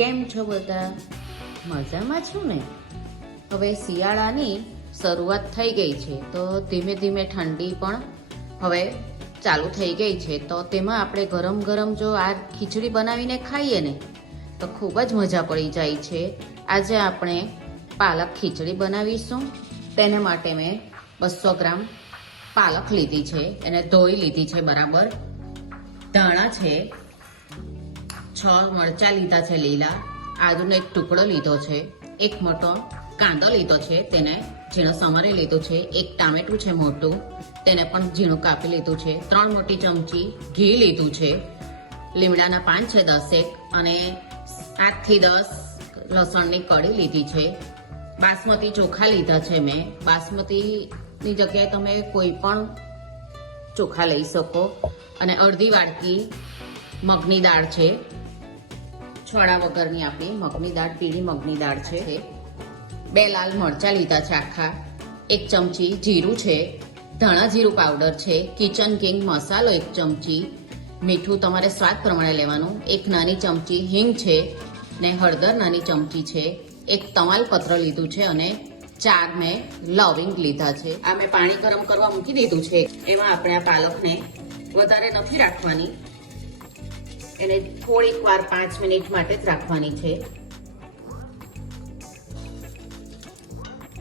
કેમ છો બધા? મજામાં છો ને? હવે શિયાળાની શરૂઆત થઈ ગઈ છે તો ધીમે ધીમે ઠંડી પણ હવે ચાલુ થઈ ગઈ છે, તો તેમાં આપણે ગરમ ગરમ જો આ ખીચડી બનાવીને ખાઈએ ને તો ખૂબ જ મજા પડી જાય છે. આજે આપણે પાલક ખીચડી બનાવીશું. તેના માટે મેં 200 ગ્રામ પાલક લીધી છે, એને ધોઈ લીધી છે બરાબર. ધાણા છે, 6 મરચાં લીધા છે લીલા, આદુનો એક ટુકડો લીધો છે, એક મોટો કાંદો લીધો છે, તેને ઝીણો સમારી લીધું છે, એક ટામેટું છે મોટું, તેને પણ ઝીણું કાપી લીધું છે, 3 મોટી ચમચી ઘી લીધું છે, લીમડાના પાન છે 10 અને 8 થી 10 લસણની કળી લીધી છે. બાસમતી ચોખા લીધા છે મેં. બાસમતીની જગ્યાએ તમે કોઈ પણ ચોખા લઈ શકો. અને અડધી વાટકી મગની દાળ છે, છોડા વગરની આપણી મગની દાળ, પીળી મગની દાળ છે. 2 લાલ મરચાં લીધા છે આખા, 1 ચમચી જીરું છે, ધાણા જીરું પાવડર છે, કિચન કિંગ મસાલો 1 ચમચી, મીઠું તમારે સ્વાદ પ્રમાણે લેવાનું, 1 નાની ચમચી હિંગ છે ને હળદર નાની ચમચી છે, 1 તમાલપત્ર લીધું છે અને 4 મેં લવિંગ લીધા છે. આ મેં પાણી ગરમ કરવા મૂકી દીધું છે. એમાં આપણે આ પાલકને વધારે નથી રાખવાની, એને થોડીક વાર 5 મિનિટ માટે જ રાખવાની છે.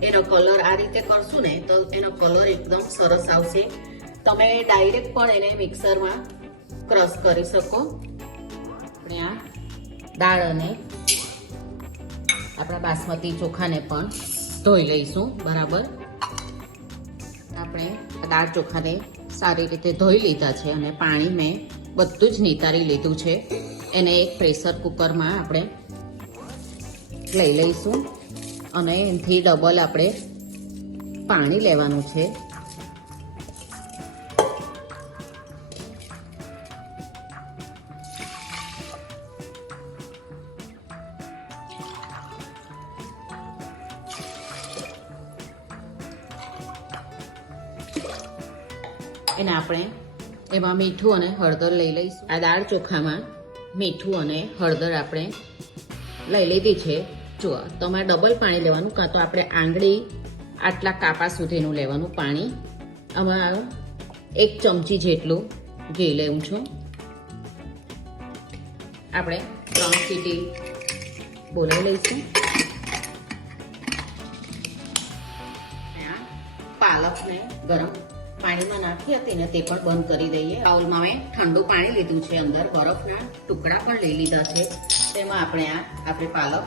એનો કલર આ રીતે કરશું ને તો એનો કલર એકદમ સરસ આવશે. તમે ડાયરેક્ટ પણ એને મિક્સરમાં ક્રશ કરી શકો. આપણે આ દાળ અને આપણા બાસમતી ચોખાને પણ ધોઈ લઈશું બરાબર. આપણે દાળ ચોખાને સારી રીતે ધોઈ લીધા છે અને પાણી મેં બધું જ નિતારી લીધું છે. એને એક પ્રેશર કુકરમાં આપણે લઈ લઈશું અને એનાથી ડબલ આપણે પાણી લેવાનું છે. એને આપણે એમાં મીઠું અને હળદર લઈ લઈશું. આ દાળ ચોખામાં મીઠું અને હળદર આપણે લઈ લીધી છે. જો તમારે ડબલ પાણી લેવાનું, કાં તો આપણે આંગળી આટલા કાપા સુધીનું લેવાનું પાણી. આમાં 1 ચમચી જેટલું ઘી લેવું છું. આપણે 3 સીટી બોલાવી લઈશું. પાલકને ગરમ પાણીમાં નાખી હતી ને તે પણ બંધ કરી દઈએ. બાઉલમાં મેં ઠંડુ પાણી લીધું છે, અંદર બરફના ટુકડા પણ લઈ લીધા છે. તેમાં આપણે પાલક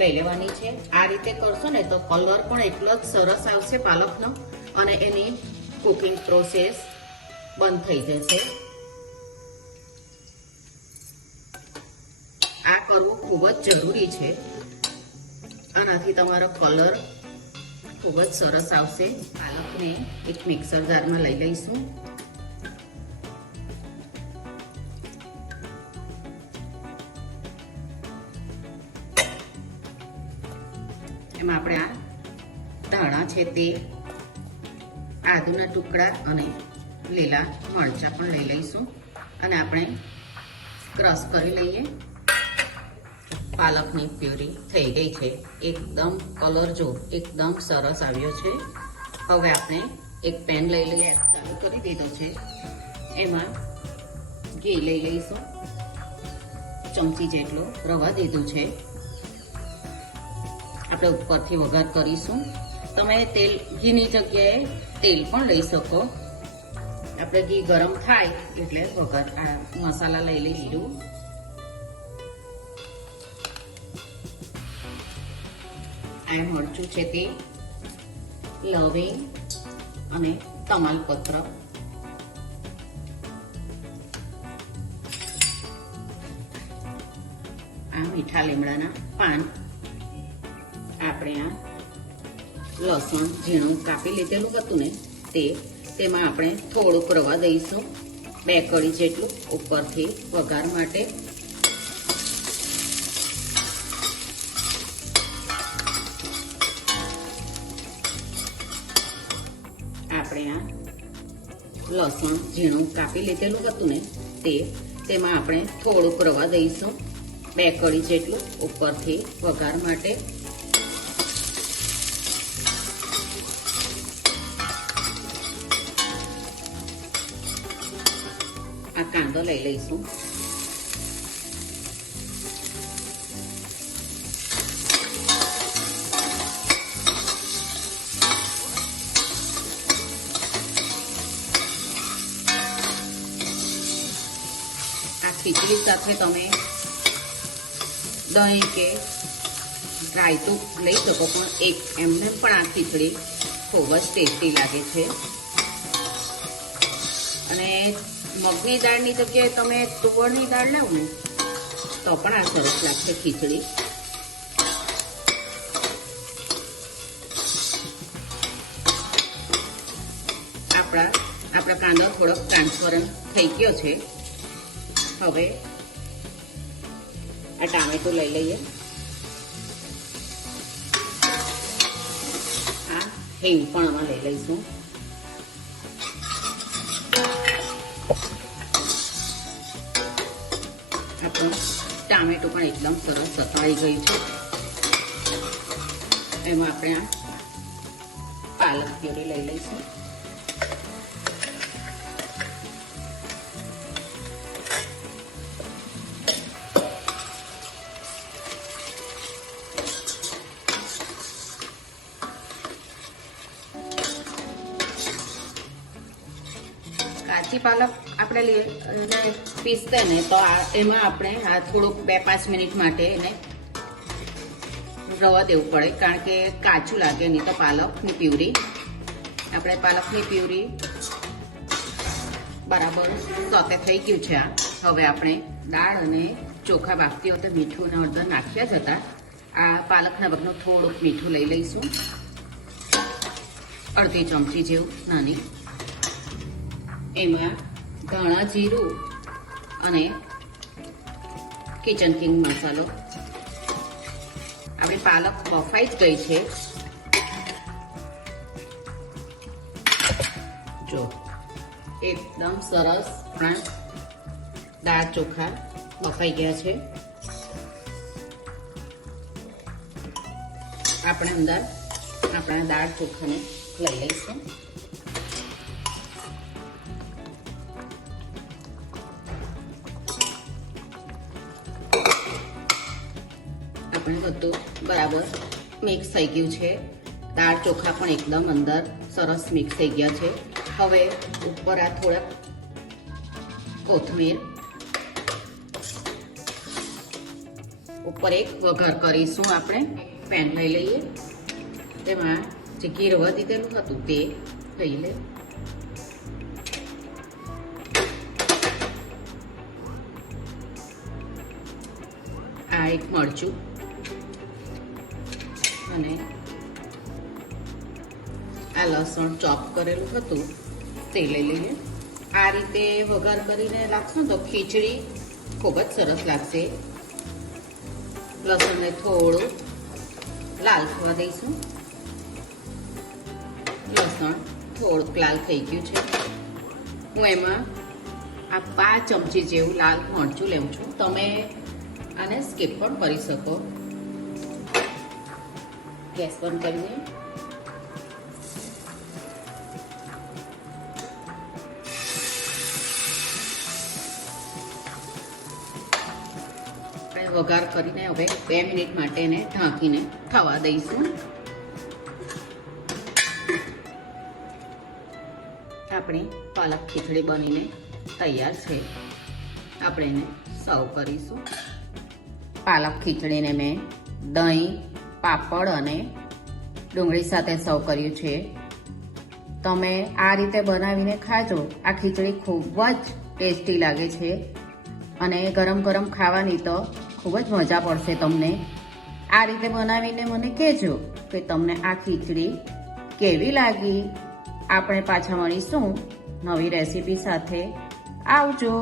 લઈ લેવાની છે. આ રીતે કરશો ને તો કલર પણ એટલો જ સરસ આવશે પાલકનો અને એની કુકિંગ પ્રોસેસ બંધ થઈ જશે. આ કરવું ખૂબ જ જરૂરી છે. આનાથી તમારો કલર ખૂબ જ સરસ આવશે. પાલકને એક મિક્સર જારમાં લઈ લઈશું. એમાં આપણે આ ધાણા છે તે, આદુના ટુકડા અને લીલા મરચાં પણ લઈ લઈશું અને આપણે ક્રશ કરી લઈએ. પાલકની પ્યુરી થઈ ગઈ છે. એકદમ કલર જો એકદમ સરસ આવ્યો છે. હવે આપણે એક પેન લઈ લઈએ. ચાલુ કરી દીધો છે. એમાં ઘી લઈ લઈશું. ચમચી જેટલો રવા દીધું છે. આપણે ઉપરથી વઘાર કરીશું. તમે ઘીની જગ્યાએ તેલ પણ લઈ શકો. આપણે ઘી ગરમ થાય એટલે વઘાર મસાલા લઈ લઈશું. આ મરચું છે તે, લવિંગ અને તમાલપત્ર, આ મીઠા લીમડાના પાન, આપણે આ લસણ ઝીણું કાપી લીધેલું હતું ને તે, તેમાં આપણે થોડુંક રવા દઈશું, 2 કળી જેટલું ઉપરથી વઘાર માટે. આપણે આ લસણ ઝીણું કાપી લીધેલું હતું ને તે, તેમાં આપણે થોડુંક રવા દઈશું 2 કળી જેટલું ઉપરથી વઘાર માટે. આ કાંદો લઈ લઈશું. ખીચડી સાથે તમે દહીં કે રાયતું લઈ શકો, પણ એક એમને પણ આ ખીચડી ખૂબ જ ટેસ્ટી લાગે છે. અને મગની દાળની જગ્યાએ તમે તુવરની દાળ લાવો ને તો પણ આ સરસ લાગશે ખીચડી. આપણા કાંદો થોડોક ટ્રાન્સપરન્ટ થઈ ગયો છે. હવે આ ટામેટું લઈ લઈએ. આ હિંગ પણ આમાં લઈ લઈશું. આપણું ટામેટું પણ એકદમ સરસ સતળાઈ ગયું છે. એમાં આપણે આ પાલક પ્યુરી લઈ લઈશું. કાચી પાલક આપણે પીસતે ને તો એમાં આપણે આ થોડુંક 2-5 મિનિટ માટે એને રવા દેવું પડે, કારણ કે કાચું લાગે નહીં તો પાલકની પ્યુરી. આપણે પાલકની પ્યુરી બરાબર સોતે થઈ ગયું છે. હવે આપણે દાળ અને ચોખા બાફતી વખતે મીઠું અને હળદર નાખ્યા જ હતા. આ પાલકના વગરનું થોડુંક મીઠું લઈ લઈશું, અડધી ચમચી જેવું નાની. એમાં ધાણા જીરું અને કિચન કિંગ મસાલો. આપણી પાલક બફાઈ જ ગઈ છે. જો એકદમ સરસ આપણા દાળ ચોખા બફાઈ ગયા છે. આપણે અંદર આપણા દાળ ચોખાને લઈ લઈશું. આપણે બધું બરાબર મિક્સ થઈ ગયું છે. દાળ ચોખા પણ એકદમ અંદર સરસ મિક્સ થઈ ગયા છે. હવે ઉપર આ થોડાક કોથમીર, ઉપર એક વઘાર કરીશું. આપણે પેન લઈ લઈએ, તેમાં જે ઘી રવા દીધેલું હતું તે લઈ લે. આ એક મરચું અને આ લસણ ચોપ કરેલું હતું તે લઈ લઈએ. આ રીતે વઘાર કરીને નાખશું તો ખીચડી ખૂબ જ સરસ લાગશે. લસણને થોડું લાલ થવા દઈશું. લસણ થોડુંક લાલ થઈ ગયું છે. હું એમાં આ 5 ચમચી જેવું લાલ મરચું લેવું છું. તમે આને સ્કીપ પણ કરી શકો. ગેસ બંધ કરીને વઘાર કરીને હવે 2 મિનિટ માટે એને ઢાંકીને થવા દઈશું. આપણી પાલક ખીચડી બનીને તૈયાર છે. આપણે એને સર્વ કરીશું. પાલક ખીચડીને મેં દહીં, પાપડ અને ડુંગળી સાથે સર્વ કર્યું છે. તમે આ રીતે બનાવીને ખાજો. આ ખીચડી ખૂબ જ ટેસ્ટી લાગે છે અને ગરમ ગરમ ખાવાની તો ખૂબ જ મજા પડશે તમને. આ રીતે બનાવીને મને કહેજો કે તમને આ ખીચડી કેવી લાગી. આપણે પાછા મળીશું નવી રેસીપી સાથે. આવજો.